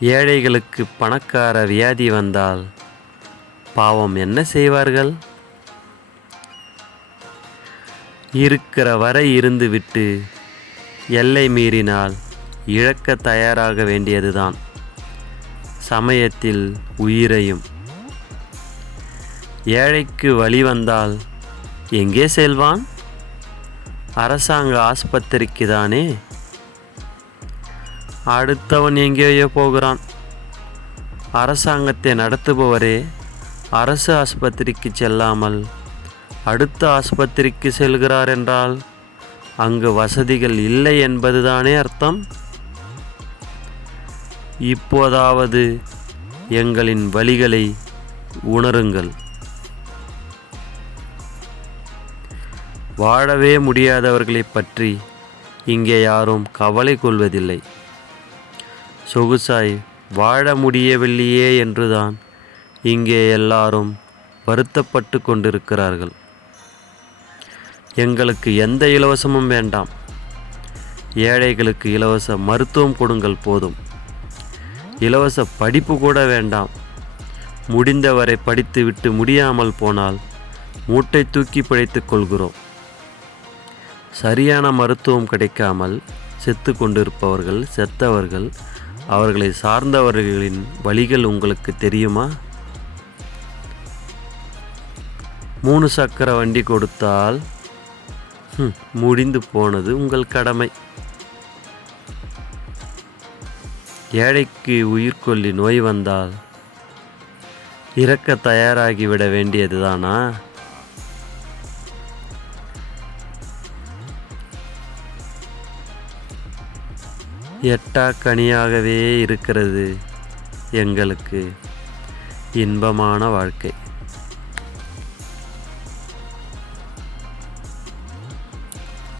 ஏழைகளுக்கு பணக்கார வியாதி வந்தால் பாவம் என்ன செய்வார்கள்? இருக்கிற வரை இருந்துவிட்டு எல்லை மீறினால் இழக்க தயாராக வேண்டியதுதான் சமயத்தில் உயிரையும். ஏழைக்கு வழி வந்தால் எங்கே செல்வான்? அரசாங்க ஆஸ்பத்திரிக்கு தானே. அடுத்தவன் எங்கேயோ போகிறான். அரசாங்கத்தை நடத்துபவரே அரசு ஆஸ்பத்திரிக்கு செல்லாமல் அடுத்த ஆஸ்பத்திரிக்கு செல்கிறார் என்றால் அங்கு வசதிகள் இல்லை என்பதுதானே அர்த்தம். இப்போதாவது எங்களின் வழிகளை உணருங்கள். வாழவே முடியாதவர்களை பற்றி இங்கே யாரும் கவலை கொள்வதில்லை. சொகுசாய் வாழ முடியவில்லையே என்றுதான் இங்கே எல்லாரும் வருத்தப்பட்டு கொண்டிருக்கிறார்கள். எங்களுக்கு எந்த இலவசமும் வேண்டாம். ஏழைகளுக்கு இலவச மருத்துவம் கொடுங்கள் போதும். இலவச படிப்பு கூட வேண்டாம். முடிந்தவரை படித்துவிட்டு முடியாமல் போனால் மூட்டை தூக்கி பிழைத்துக் கொள்கிறோம். சரியான மருத்துவம் கிடைக்காமல் செத்து கொண்டிருப்பவர்கள், செத்தவர்கள், அவர்களை சார்ந்தவர்களின் வழிகள் உங்களுக்கு தெரியுமா? 3 சக்கர வண்டி கொடுத்தால் முடிந்து போனது உங்கள் கடமை. ஏழைக்கு உயிர்கொல்லி நோய் வந்தால் இறக்க தயாராகிவிட வேண்டியதுதானா? எட்டா கனியாகவே இருக்கிறது எங்களுக்கு இன்பமான வாழ்க்கை.